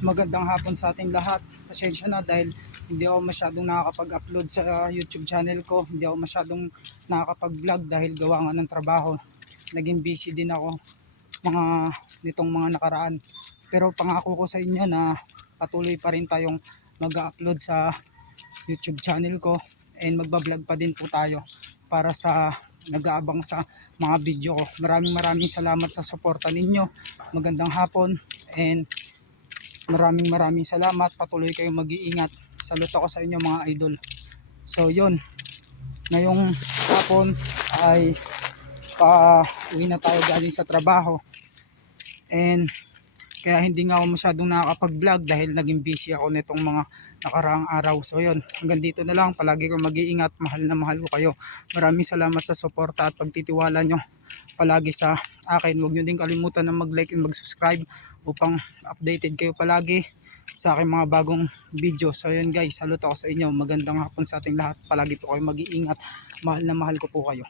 magandang hapon sa ating lahat. Pasensya na dahil hindi ako masyadong nakakapag-upload sa YouTube channel ko. Hindi ako masyadong nakakapag-vlog dahil gawa nga ng trabaho. Naging busy din ako nitong mga nakaraan. Pero pangako ko sa inyo na patuloy pa rin tayong mag-upload sa YouTube channel ko and magbablog pa din po tayo para sa nag-aabang sa mga video ko. Maraming salamat sa suporta ninyo. Magandang hapon and maraming salamat. Patuloy kayong mag-iingat. Salute ako sa inyo mga idol. So yun, ngayong hapon ay uwi na tayo galing sa trabaho and kaya hindi nga ako masyadong nakakapag-vlog dahil naging busy ako nitong mga nakaraang araw. So yun, hanggang dito na lang. Palagi kong mag-iingat. Mahal na mahal ko kayo. Maraming salamat sa suporta at pagtitiwala nyo palagi sa akin. Huwag nyo din kalimutan na mag-like and mag-subscribe upang updated kayo palagi sa aking mga bagong video. So yun guys, saluto ako sa inyo. Magandang hapon sa ating lahat. Palagi po kayo mag-iingat. Mahal na mahal ko po kayo.